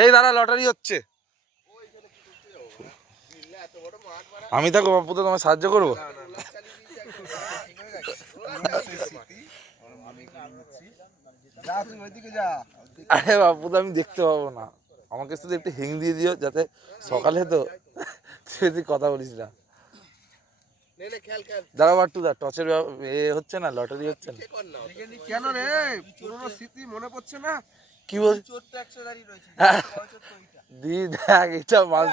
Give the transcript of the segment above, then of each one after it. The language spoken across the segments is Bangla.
এই দাঁড়া, লটারি হচ্ছে। আমি থাকবো বাপু, তো তোমায় সাহায্য করবো। আরে বাপু, তো আমি দেখতে পাবো না, আমাকে শুধু একটু হিং দিয়ে দিও, যাতে সকালে তো তুই কথা বলিস না। দাঁড়া বাট্টু দা, টচের হচ্ছে না, লটারি হচ্ছে না কেন রে? পুরনো স্মৃতি মনে পড়ছে না? কি বল? দি দেখ, এটা মাছ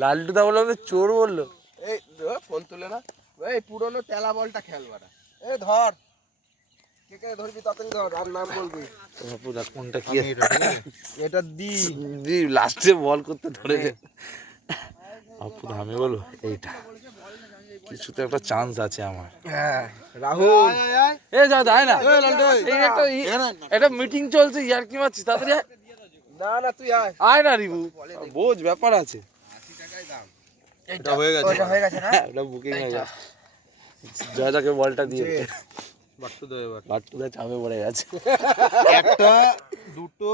লালটু দা বললো চোর বললো। এই ফোন তুলে না, এই পুরনো তেলা বলটা খেলবারা। এই ধর, কে কে ধরবি তাড়াতাড়ি ধর, আর নাম বলবি। বাপু দা কোনটা কি? এটা দি লাস্টে বল করতে ধরেছে। বাপু দা আমি বলবো এইটা, কিছুতে একটা চান্স আছে আমার। হ্যাঁ রাহুল, এই যা যায় না, একটা মিটিং চলছে, ইয়ার কি মারছিস? তাড়াতাড়ি আয়। না না তুই আয়। আয় না রিবু, বোঝ ব্যাপার আছে। 80 টাকায় দাম। এটা হয়ে গেছে, ওটা হয়ে গেছে না? এটা বুকিং হয়ে গেছে। জয়দাকে বলটা দিয়ে বাট্টু দা চাপে পড়ে গেছে। একটা, দুটো,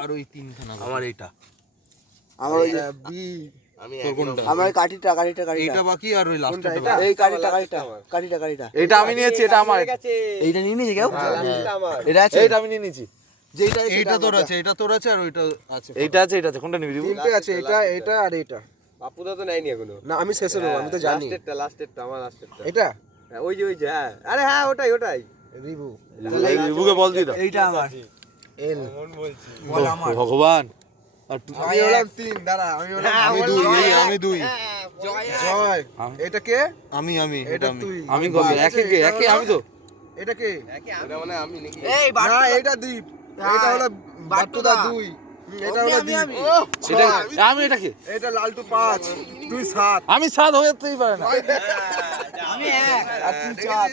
আর ওই তিনখানা। আমার এইটা, আমার ওই বি, আমি আমার কাঠিটা এইটা বাকি, আর ওই লাস্টটা এই কাঠিটা এইটা আমি নিয়েছি, এটা আমার। এইটা নিয়ে নিয়েছি কেউ? এটা আছে, এইটা আমি নিয়ে নিয়েছি। যেটা এইটা তোর আছে, এটা তোর আছে, আর ওইটা আছে। এইটা আছে, এইটা আছে, কোনটা নিবি রিবু? তিনটে আছে, এটা আর এটা। বাপুদা তো নেয়নি এখনো। না আমি শেষে নেবো, আমি তো জানি। লাস্টেরটা আমার লাস্টেরটা। এটা ওই যে হ্যাঁ, আরে হ্যাঁ ওটাই। রিবু, রিবুকে বল দি দাও। এইটা আমার এল মন বলছি। বল আমার। ভগবান, আর আমি হলাম 3, দাঁড়া আমি হলাম আমি 2 জয়। এটা কে? আমি এটা তুই। আমি কবে? একে আমি তো। এটা কে? এটা মানে আমি নাকি? না এটা দীপ, এটা হলো বাট্টুদা 2, এটা হলো দীপ। এটা আমি, এটা কে? এটা লালটু 5, তুই 7, আমি 7 হয়ে যেতেই পারে না। আমি 1 আর তুই 4।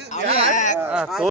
তো